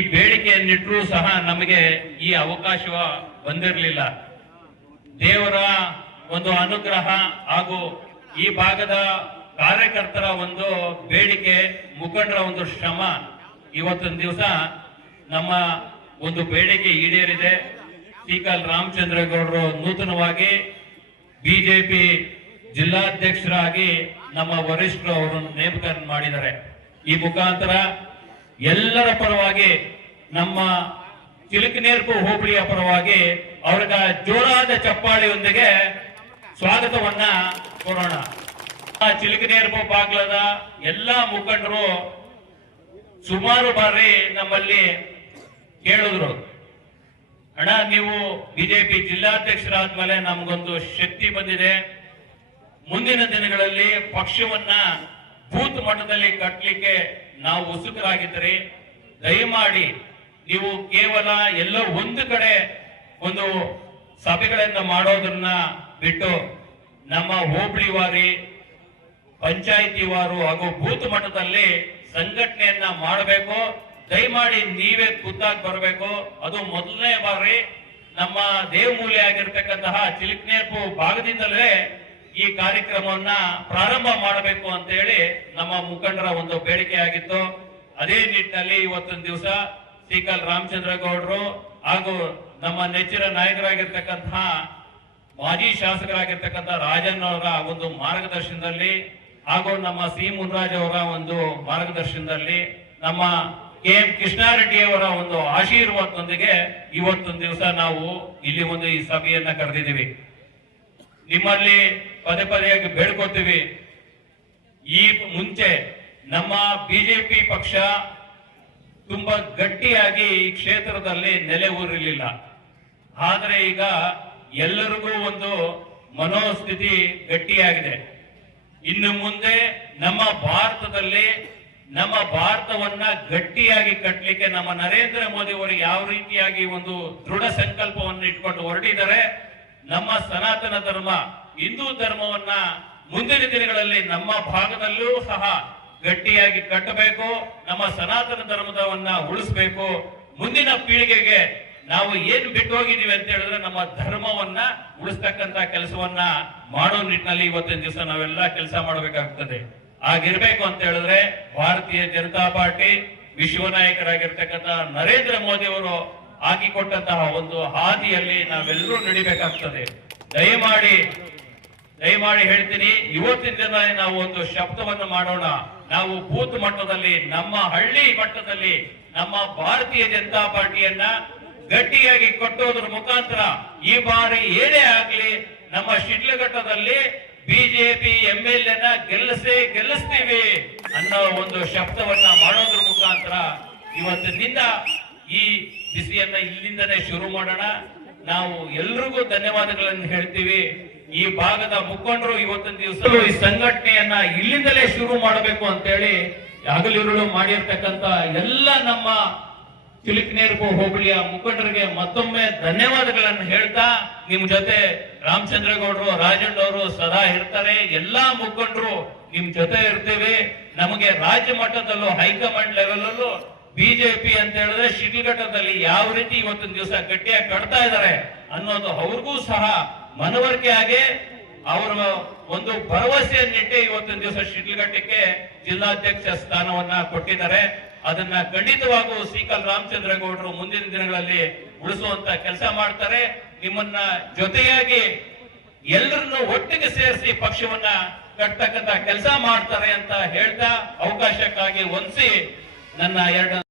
ಬೇಡಿಕೆಯನ್ನಿಟ್ಟರೂ ಸಹ ನಮಗೆ ಈ ಅವಕಾಶ ಬಂದಿರಲಿಲ್ಲ. ದೇವರ ಒಂದು ಅನುಗ್ರಹ ಹಾಗೂ ಈ ಭಾಗದ ಕಾರ್ಯಕರ್ತರ ಒಂದು ಬೇಡಿಕೆ, ಮುಖಂಡರ ಒಂದು ಶ್ರಮ ಇವತ್ತೊಂದು ದಿವಸ ನಮ್ಮ ಒಂದು ಬೇಡಿಕೆ ಈಡೇರಿದೆ. ಟಿಕಲ್ ರಾಮಚಂದ್ರೇಗೌಡರು ನೂತನವಾಗಿ ಬಿಜೆಪಿ ಜಿಲ್ಲಾಧ್ಯಕ್ಷರಾಗಿ ನಮ್ಮ ವರಿಷ್ಠರು ಅವರನ್ನು ನೇಮಕ ಮಾಡಿದ್ದಾರೆ. ಈ ಮುಖಾಂತರ ಎಲ್ಲರ ಪರವಾಗಿ ನಮ್ಮ ಚಿಲಕನೇರ್ಪು ಹೋಬಳಿಯ ಪರವಾಗಿ ಅವರಿಗ ಜೋರಾದ ಚಪ್ಪಾಳಿಯೊಂದಿಗೆ ಸ್ವಾಗತವನ್ನ ಕೊಡೋಣ. ಚಿಲಕನೇರ್ಪು ಬಾಗ್ಲದ ಎಲ್ಲಾ ಮುಖಂಡರು ಸುಮಾರು ಬಾರಿ ನಮ್ಮಲ್ಲಿ ಕೇಳಿದ್ರು. ಅಣ್ಣ, ನೀವು ಬಿಜೆಪಿ ಜಿಲ್ಲಾಧ್ಯಕ್ಷರಾದ್ಮೇಲೆ ನಮಗೊಂದು ಶಕ್ತಿ ಬಂದಿದೆ. ಮುಂದಿನ ದಿನಗಳಲ್ಲಿ ಪಕ್ಷವನ್ನ ಬೂತ್ ಮಟ್ಟದಲ್ಲಿ ಕಟ್ಟಲಿಕ್ಕೆ ನಾವು ಉತ್ಸುಕರಾಗಿದ್ದರೆ, ದಯಮಾಡಿ ನೀವು ಕೇವಲ ಎಲ್ಲೋ ಒಂದು ಕಡೆ ಒಂದು ಸಭೆಗಳನ್ನು ಮಾಡೋದನ್ನ ಬಿಟ್ಟು ನಮ್ಮ ಹೋಬಳಿ ವಾರಿ, ಪಂಚಾಯಿತಿ ವಾರು ಹಾಗೂ ಬೂತ್ ಮಟ್ಟದಲ್ಲಿ ಸಂಘಟನೆಯನ್ನ ಮಾಡಬೇಕು. ದಯಮಾಡಿ ನೀವೇ ಖುದ್ದಾಗಿ ಬರಬೇಕು. ಅದು ಮೊದಲನೇ ಬಾರಿ ನಮ್ಮ ದೇವಮೂಲೆ ಆಗಿರ್ತಕ್ಕಂತಹ ಚಿಲಿಕ್ನೇರ್ಪು ಭಾಗದಿಂದಲೇ ಈ ಕಾರ್ಯಕ್ರಮವನ್ನ ಪ್ರಾರಂಭ ಮಾಡಬೇಕು ಅಂತ ಹೇಳಿ ನಮ್ಮ ಮುಖಂಡರ ಒಂದು ಬೇಡಿಕೆ ಆಗಿತ್ತು. ಅದೇ ನಿಟ್ಟಿನಲ್ಲಿ ಇವತ್ತೊಂದು ದಿವಸ ಸೀಕಲ್ ರಾಮಚಂದ್ರ ಗೌಡರು ಹಾಗೂ ನಮ್ಮ ನೆಚ್ಚಿನ ನಾಯಕರಾಗಿರ್ತಕ್ಕಂತಹ ಮಾಜಿ ಶಾಸಕರಾಗಿರ್ತಕ್ಕಂಥ ರಾಜನ್ ಅವರ ಒಂದು ಮಾರ್ಗದರ್ಶನದಲ್ಲಿ ಹಾಗೂ ನಮ್ಮ ಸಿ ಮುನ್ರಾಜ್ ಅವರ ಒಂದು ಮಾರ್ಗದರ್ಶನದಲ್ಲಿ ನಮ್ಮ ಕೆ ಎಂ ಕೃಷ್ಣಾರೆಡ್ಡಿ ಅವರ ಒಂದು ಆಶೀರ್ವಾದದೊಂದಿಗೆ ಇವತ್ತೊಂದು ದಿವಸ ನಾವು ಇಲ್ಲಿ ಒಂದು ಈ ಸಭೆಯನ್ನ ಕರೆದಿದ್ದೀವಿ. ನಿಮ್ಮಲ್ಲಿ ಪದೇ ಪದೇ ಬೇಡ್ಕೊತೀವಿ ಈ ಮುಂಚೆ ನಮ್ಮ ಬಿಜೆಪಿ ಪಕ್ಷ ತುಂಬಾ ಗಟ್ಟಿಯಾಗಿ ಈ ಕ್ಷೇತ್ರದಲ್ಲಿ ನೆಲೆ ಊರಿರಲಿಲ್ಲ. ಆದರೆ ಈಗ ಎಲ್ಲರಿಗೂ ಒಂದು ಮನೋಸ್ಥಿತಿ ಗಟ್ಟಿಯಾಗಿದೆ. ಇನ್ನು ಮುಂದೆ ನಮ್ಮ ಭಾರತದಲ್ಲಿ ನಮ್ಮ ಭಾರತವನ್ನ ಗಟ್ಟಿಯಾಗಿ ಕಟ್ಟಲಿಕ್ಕೆ ನಮ್ಮ ನರೇಂದ್ರ ಮೋದಿ ಅವರು ಯಾವ ರೀತಿಯಾಗಿ ಒಂದು ದೃಢ ಸಂಕಲ್ಪವನ್ನು ಇಟ್ಕೊಂಡು ಹೊರಟಿದ್ದಾರೆ ನಮ್ಮ ಸನಾತನ ಧರ್ಮ, ಹಿಂದೂ ಧರ್ಮವನ್ನ ಮುಂದಿನ ದಿನಗಳಲ್ಲಿ ನಮ್ಮ ಭಾಗದಲ್ಲೂ ಸಹ ಗಟ್ಟಿಯಾಗಿ ಕಟ್ಟಬೇಕು, ನಮ್ಮ ಸನಾತನ ಧರ್ಮದವನ್ನ ಉಳಿಸ್ಬೇಕು. ಮುಂದಿನ ಪೀಳಿಗೆಗೆ ನಾವು ಏನು ಬಿಟ್ಟು ಹೋಗಿದೀವಿ ಅಂತ ಹೇಳಿದ್ರೆ ನಮ್ಮ ಧರ್ಮವನ್ನ ಉಳಿಸ್ತಕ್ಕಂತ ಕೆಲಸವನ್ನ ಮಾಡೋ ನಿಟ್ಟಿನಲ್ಲಿ ಇವತ್ತಿನ ದಿವಸ ನಾವೆಲ್ಲ ಕೆಲಸ ಮಾಡಬೇಕಾಗ್ತದೆ. ಆಗಿರ್ಬೇಕು ಅಂತ ಹೇಳಿದ್ರೆ ಭಾರತೀಯ ಜನತಾ ಪಾರ್ಟಿ, ವಿಶ್ವ ನಾಯಕರಾಗಿರ್ತಕ್ಕಂಥ ನರೇಂದ್ರ ಮೋದಿ ಅವರು ಹಾಕಿಕೊಟ್ಟಂತಹ ಒಂದು ಹಾದಿಯಲ್ಲಿ ನಾವೆಲ್ಲರೂ ನಡಿಬೇಕಾಗ್ತದೆ. ದಯಮಾಡಿ ದಯಮಾಡಿ ಹೇಳ್ತೀನಿ, ಇವತ್ತಿನ ದಿನ ನಾವು ಒಂದು ಶಬ್ದವನ್ನು ಮಾಡೋಣ. ನಾವು ಬೂತ್ ಮಟ್ಟದಲ್ಲಿ, ನಮ್ಮ ಹಳ್ಳಿ ಮಟ್ಟದಲ್ಲಿ, ನಮ್ಮ ಭಾರತೀಯ ಜನತಾ ಪಾರ್ಟಿಯನ್ನ ಗಟ್ಟಿಯಾಗಿ ಕಟ್ಟೋದ್ರ ಮುಖಾಂತರ ಈ ಬಾರಿ ಏನೇ ಆಗಲಿ, ನಮ್ಮ ಶಿಡ್ಲಘಟ್ಟದಲ್ಲಿ ಬಿಜೆಪಿ ಎಂ ಎಲ್ ಎನ ಗೆಲ್ಲಿಸೇ ಗೆಲ್ಲಿಸ್ತೀವಿ ಅನ್ನೋ ಒಂದು ಶಬ್ದವನ್ನ ಮಾಡೋದ್ರ ಮುಖಾಂತರ ಇವತ್ತಿನಿಂದ ಈ ಬಿಸಿಯನ್ನ ಇಲ್ಲಿಂದನೇ ಶುರು ಮಾಡೋಣ. ನಾವು ಎಲ್ರಿಗೂ ಧನ್ಯವಾದಗಳನ್ನು ಹೇಳ್ತೀವಿ. ಈ ಭಾಗದ ಮುಖಂಡರು ಇವತ್ತಿನ ದಿವಸ ಈ ಸಂಘಟನೆಯನ್ನ ಇಲ್ಲಿಂದಲೇ ಶುರು ಮಾಡಬೇಕು ಅಂತೇಳಿ ಹಗಲಿರುಳು ಮಾಡಿರ್ತಕ್ಕಂತ ಎಲ್ಲ ನಮ್ಮ ಚಿಲಿಕ್ನೇರ್ಪು ಹೋಬಳಿಯ ಮುಖಂಡರಿಗೆ ಮತ್ತೊಮ್ಮೆ ಧನ್ಯವಾದಗಳನ್ನು ಹೇಳ್ತಾ ನಿಮ್ ಜೊತೆ ರಾಮಚಂದ್ರಗೌಡರು, ರಾಜಣ್ಣ ಅವರು ಸದಾ ಇರ್ತಾರೆ. ಎಲ್ಲಾ ಮುಖಂಡರು ನಿಮ್ ಜೊತೆ ಇರ್ತೇವೆ. ನಮಗೆ ರಾಜ್ಯ ಮಟ್ಟದಲ್ಲೂ ಹೈಕಮಾಂಡ್ ಲೆವೆಲ್ ಅಲ್ಲೂ ಬಿಜೆಪಿ ಅಂತ ಹೇಳಿದ್ರೆ ಶಿಡ್ಲಘಟ್ಟದಲ್ಲಿ ಯಾವ ರೀತಿ ಇವತ್ತಿನ ದಿವಸ ಗಟ್ಟಿಯಾಗಿ ಕಟ್ತಾ ಇದ್ದಾರೆ ಅನ್ನೋದು ಅವ್ರಿಗೂ ಸಹ ಮನವರಿಕೆ ಆಗಿ ಅವರ ಒಂದು ಭರವಸೆಯನ್ನಿಟ್ಟು ಇವತ್ತಿನ ದಿವಸ ಶಿಡ್ಲಘಟ್ಟಕ್ಕೆ ಜಿಲ್ಲಾಧ್ಯಕ್ಷ ಸ್ಥಾನವನ್ನ ಕೊಟ್ಟಿದ್ದಾರೆ. ಅದನ್ನ ಖಂಡಿತವಾಗೂ ಸಿಕಲ್ ರಾಮಚಂದ್ರಗೌಡರು ಮುಂದಿನ ದಿನಗಳಲ್ಲಿ ಉಳಿಸುವಂತ ಕೆಲಸ ಮಾಡ್ತಾರೆ. ನಿಮ್ಮನ್ನ ಜೊತೆಯಾಗಿ ಎಲ್ಲರನ್ನು ಒಟ್ಟಿಗೆ ಸೇರಿಸಿ ಪಕ್ಷವನ್ನ ಕಟ್ಟತಕ್ಕಂತ ಕೆಲಸ ಮಾಡ್ತಾರೆ ಅಂತ ಹೇಳ್ತಾ ಅವಕಾಶಕ್ಕಾಗಿ ಹೊಂದಿಸಿ ನನ್ನ ಎರಡು